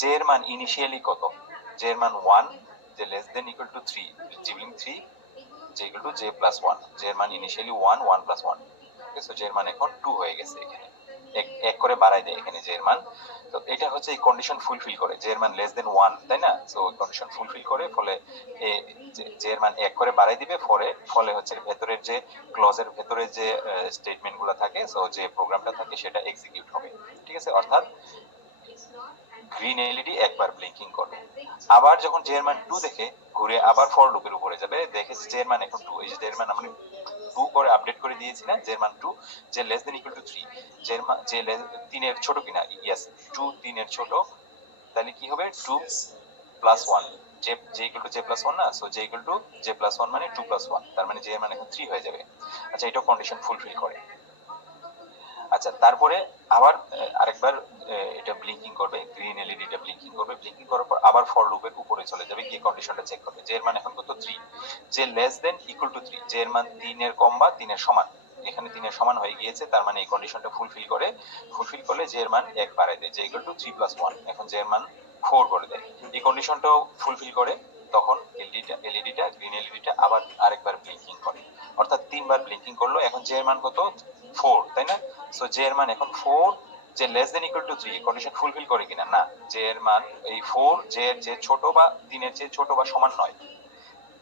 J এর মান initially কত, জে এর মান 1, যে less than equal two 3, জিবলিং 3, J equal two J plus 1, J এর মান ইনিশিয়ালি 1, 1 প্লাস 1। ওকে, সো জে এর মান এখন 2 হয়ে গেছে, এখানে এক করে বাড়াই দেয় এখানে জে এর মান। তো এটা হচ্ছে এই কন্ডিশন ফুলফিল করে, জে এর মান লেস দেন 1, তাই না? সো কন্ডিশন ফুলফিল করে, ফলে জে এর মান এক করে বাড়াই দিবে, ফলে হচ্ছে ভেতরের যে ক্লজের ভেতরে যে স্টেটমেন্ট গুলো থাকে, সো যে প্রোগ্রামটা থাকে সেটা এক্সিকিউট হবে। ঠিক আছে, অর্থাৎ গ্রিন এলইডি একবার ব্লিঙ্কিং করবে। আবার যখন জে এর মান 2 দেখে, ঘুরে আবার ফর লুপের উপরে যাবে, দেখে জে এর মান এখন 2, এই যে জে এর মান আমরা 2 করে আপডেট করে দিয়েছি না, জে এর মান 2, যে less than equal two 3, J এর মান যে 3 এর ছোট কিনা, ইয়েস 2 3 এর ছোট, তাহলে কি হবে 2 plus 1, J equal two J plus 1 না, so J equal two J plus 1 মানে 2 প্লাস 1, তার মানে জে এর মান এখন 3 হয়ে যাবে। আচ্ছা, এটা কন্ডিশন ফুলফিল করে। আচ্ছা, তারপরে আবার আরেকবার এটা ব্লিঙ্কিং করবে, গ্রিন এলইডিটা ব্লিঙ্কিং করবে, ব্লিঙ্কিং করার পর আবার ফর লুপের উপরে চলে যাবে, গিয়ে কন্ডিশনটা চেক করবে, যে এর মান এখন কত 3, যে লেস দেন ইকুয়াল টু 3, যে এর মান 3 এর কম বা 3 এর সমান, এখানে 3 এর সমান হয়ে গিয়েছে, তার মানে এই কন্ডিশনটা ফুলফিল করলে যে এর মান 1 বাড়ায় দেয়, যে ইকুয়াল টু 3 প্লাস 1, এখন যে এর মান 4 করে দেয়। এই কন্ডিশনটাও ফুলফিল করে, তখন এলইডিটা গ্রিন এলইডিটা আবার আরেকবার ব্লিঙ্কিং করে, অর্থাৎ 3 বার ব্লিঙ্কিং করলো। এখন যে এর মান কত 4, তাই না? সো জে এর মান এখন 4, যে less than equal two 3, condition fulfil করে কিনা, না, জে এর মান এই 4 জে এর যে ছোট বা 3 এর চেয়ে ছোট বা সমান নয়,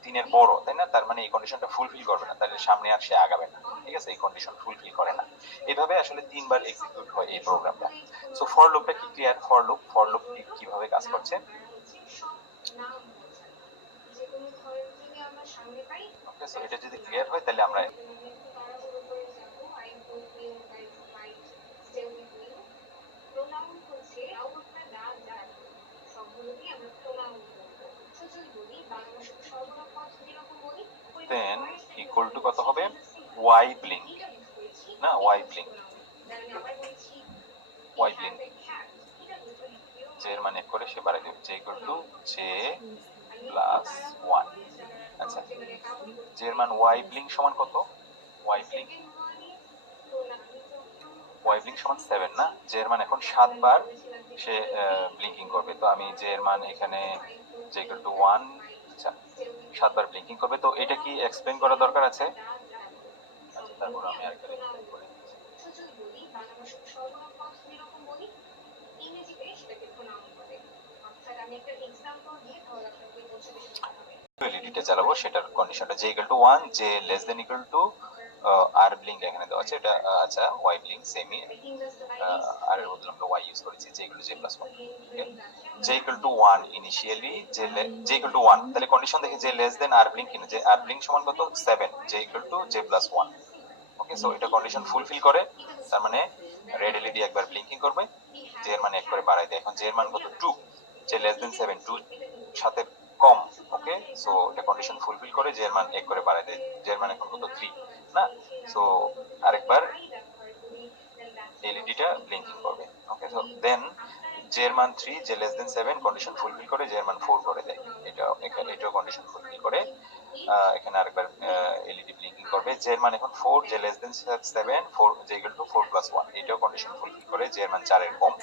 3 এর বড়, তাই না? তার মানে এই কন্ডিশনটা ফুলফিল করবে না, তাহলে সামনে আর সে আগাবে না। ঠিক আছে, এই কন্ডিশন ফুলফিল করে না। এইভাবে আসলে 3 বার এক্সিকিউট হয় এই প্রোগ্রামটা। সো ফর লুপটা কি ক্লিয়ার? ফর লুপ কিভাবে কাজ করছে? ওকে, সো এটা যদি ক্লিয়ার হয় তাহলে আমরা দেন ইকুয়াল টু কত হবে, ওয়াই ব্লিঙ্ক, না ওয়াই ব্লিঙ্ক, জে এর মান এক করে সে বাড়াই দেবে, J equal two J plus 1। আচ্ছা, জে এর মান ওয়াই ব্লিঙ্ক সমান কত, ওয়াই ব্লিঙ্ক সমান 7 না, জে এর মান এখন 7 বার সে ব্লিঙ্কিং করবে। তো আমি জে এর মান এখানে জে ইকুয়াল টু 1, আচ্ছা 7 বার ব্লিঙ্কিং করবে। তো এটা কি এক্সপ্লেইন করা দরকার আছে? আচ্ছা, তারপর আমি আরেকটা এক্সপ্লেইন করে দিচ্ছি। এলইডিটা চালাবো, সেটার কন্ডিশনটা J equal to 1, J less than equal to আর ব্লিঙ্ক এখানে দেওয়া আছে, এটা আচ্ছা ওয়াই ব্লিঙ্ক সেমই, আর এর বদলে আমরা ওয়াই ইউজ করেছি, J equal two J plus 1। Okay, J equal to 1 initially, J equal to 1, তাহলে কন্ডিশন দেখে যে লেস দেন আর ব্লিঙ্ক কিনা, যে আর ব্লিঙ্ক সমান কত 7, J equal two J plus 1। ওকে, সো এটা কন্ডিশন ফুলফিল করে, তার মানে রেড এলইডি একবার ব্লিঙ্কিং করবে, জে এর মান এক করে বাড়াই দেয়। এখন জে এর মান কত 2, যে লেস দেন 7, 2 সাথে কম। ওকে, সো এটা কন্ডিশন ফুলফিল করে, জে এর মান এক করে বাড়াই দেয়, জে এর মান এখন কত 3 না, সো আরেকবার এলইডিটা ব্লিঙ্কিং করবে। ওকে, সো দেন জে এর মান 3, যে লেস দেন 7, কন্ডিশন ফুলফিল করে, জে এর মান 4 করে দেয়, এটাও কন্ডিশন ফুলফিল করে। এখানে আরেকবার এলইডি ব্লিঙ্কিং করবে, জে এর মান এখন 4, যে লেস দেন 7, 4 জে ইকুয়াল টু 4 প্লাস 1, এটাও কন্ডিশন ফুলফিল করে, জে এর মান 4 এর কম,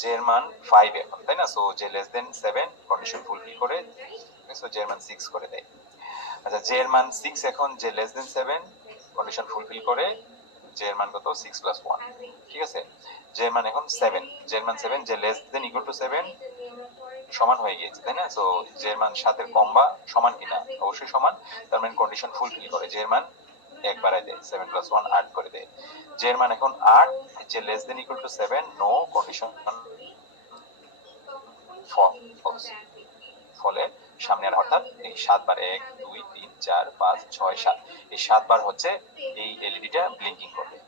জে এর মান 5 এখন, তাই না? সো জে লেস দেন 7, কন্ডিশন ফুলফিল করে, সো জে এর মান 6 করে দেয়। আচ্ছা, জে এর মান 6 এখন, যে লেস দেন 7, কন্ডিশন ফুলফিল করে, জে এর মান কত 6 প্লাস 1। ঠিক আছে, জে এর মান এখন 7, জে এর মান 7, যে লেস দেন ইকুয়াল টু 7 সমান হয়ে গিয়েছে, তাই না? সো জে এর মান 7 এর কম বা সমান কিনা, অবশ্যই সমান, তার মানে কন্ডিশন ফুলফিল করে, জে এর মান 1 বাড়ায় দেয়, 7 প্লাস 1 8 করে দেয়। জে এর মান এখন 8, যে less than equal to 7, no, condition false, ফলে সামনে আর, অর্থাৎ এই 7 বার 1 2 3 4 5 6 7, এই 7 বার হচ্ছে এই এলইডিটা ব্লিঙ্কিং করবে।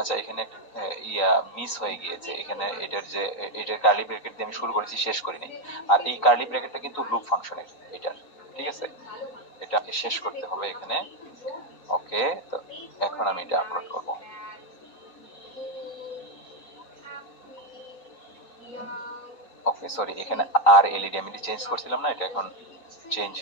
আচ্ছা, এখানে মিস হয়ে গিয়েছে, এখানে এটার কার্লি ব্র্যাকেট দিয়ে আমি শুরু করেছি, শেষ করিনি। আর এই কার্লি ব্র্যাকেটটা কিন্তু লুপ ফাংশনের এটার, ঠিক আছে, এটা শেষ করতে হবে এখানে। ওকে, তো এখন আমি এটা আপলোড করব। ওকে, সরি, এখানে আর এলইডি আমি চেঞ্জ করছিলাম না, এটা এখন চেঞ্জ